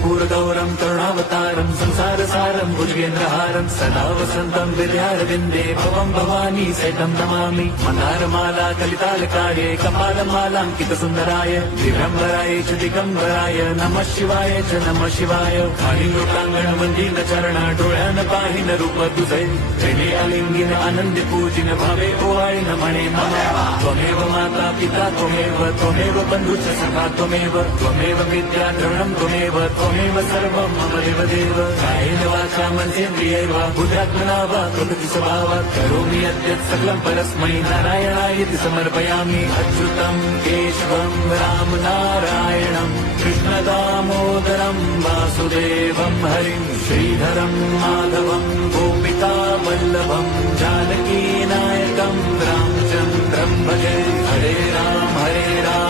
कर्पूरगौरं करुणावतारं संसारसारं भुजगेन्द्रहारं सदा वसन्तं विद्यारविन्दे भवं भवानी सहितं नमामि। मन्दारमाला कलितालकाये कपालमालाङ्कितसुन्दराय दिगम्बराय च दिगम्बराय नमः शिवाय च नमः शिवाय। कालिंगोटांगण चरण डोळ्यान पाहिन रूप तुझे प्रेमे अलिंगिन आनंदी पूजिन भावे ओवाळीन म्हणे मम त्वमेव माता पिता त्वमेव बंधुश्च सखा त्वमेव विद्या द्रवणं त्वमेव सर्वं मम देवदेव। कायेन वाचा मनसेन्द्रियैर्व बुद्ध्यात्मना वा प्रकृति स्वभावात् करोमि यद्यत् सकलं परस्मै नारायणायति समर्पयामि। अच्युतं केशवं राम नारायणं कृष्णदामोदरं वासुदेवं हरिं श्रीधरं माधवं गोपिका वल्लभं जानकी नायकं रामचन्द्रं भजे। हरे राम